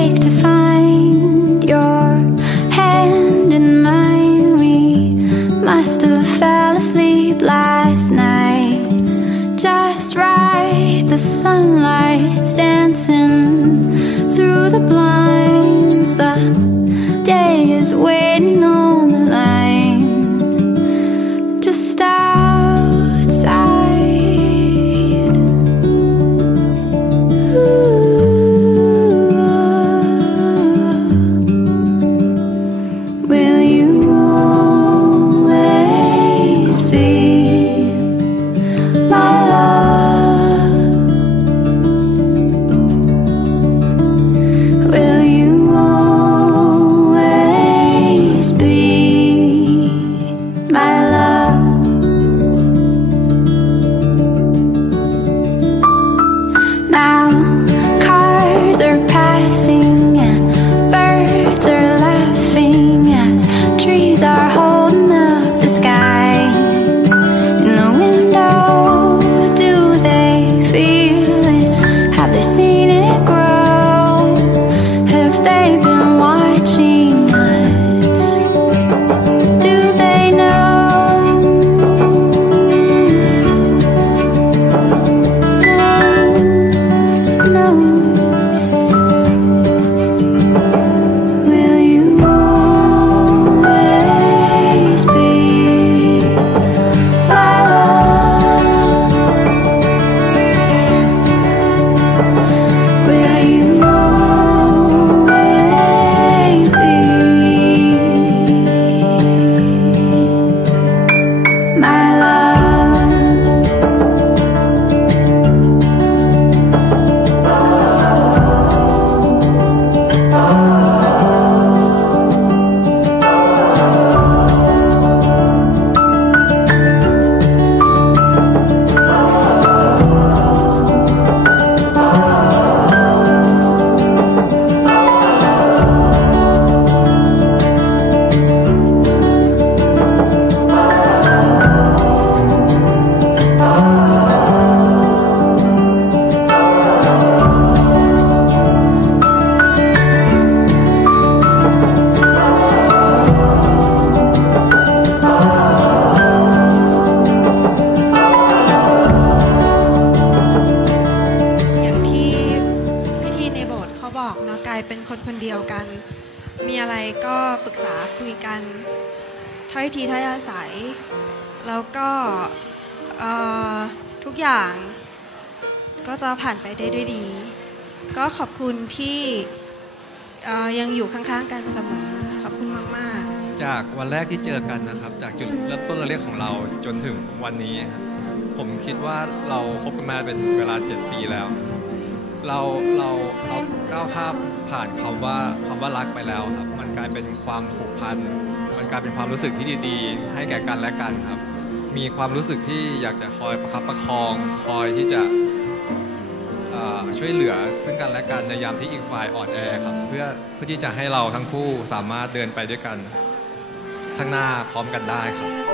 take คนคนเดียวกัน มีอะไรก็ปรึกษาคุยกันถ้อยทีถ้อยอาศัย แล้วก็ทุกอย่างก็จะผ่านไปได้ด้วยดี ก็ขอบคุณที่ยังอยู่ข้างๆกันเสมอ ขอบคุณมากๆ จากวันแรกที่เจอกันนะครับ จากจุดเริ่มต้นเล็กของเราจนถึงวันนี้ครับผมคิดว่าเราคบกันมาเป็นเวลา 7 ปีแล้ว เราเราเราก้าวข้าม ผ่านคำว่าคำว่ารักไปแล้วครับ มันกลายเป็นความผูกพัน มันกลายเป็นความรู้สึกที่ดีๆ ให้แก่กันและกันครับ มีความรู้สึกที่อยากจะคอยประคับประคอง คอยที่จะช่วยเหลือซึ่งกันและกันในยามที่อีกฝ่ายอ่อนแอครับ เพื่อเพื่อที่จะให้เราทั้งคู่สามารถเดินไปด้วยกัน ข้างหน้าพร้อมกันได้ครับ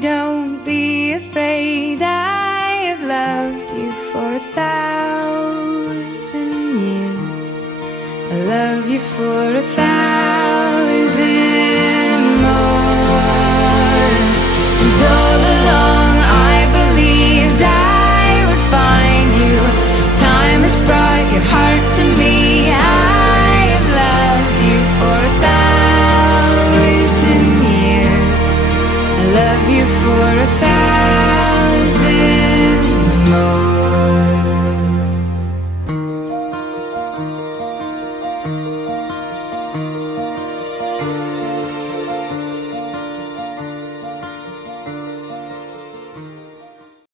don't be afraid. I have loved you for a thousand years. I love you for a thousand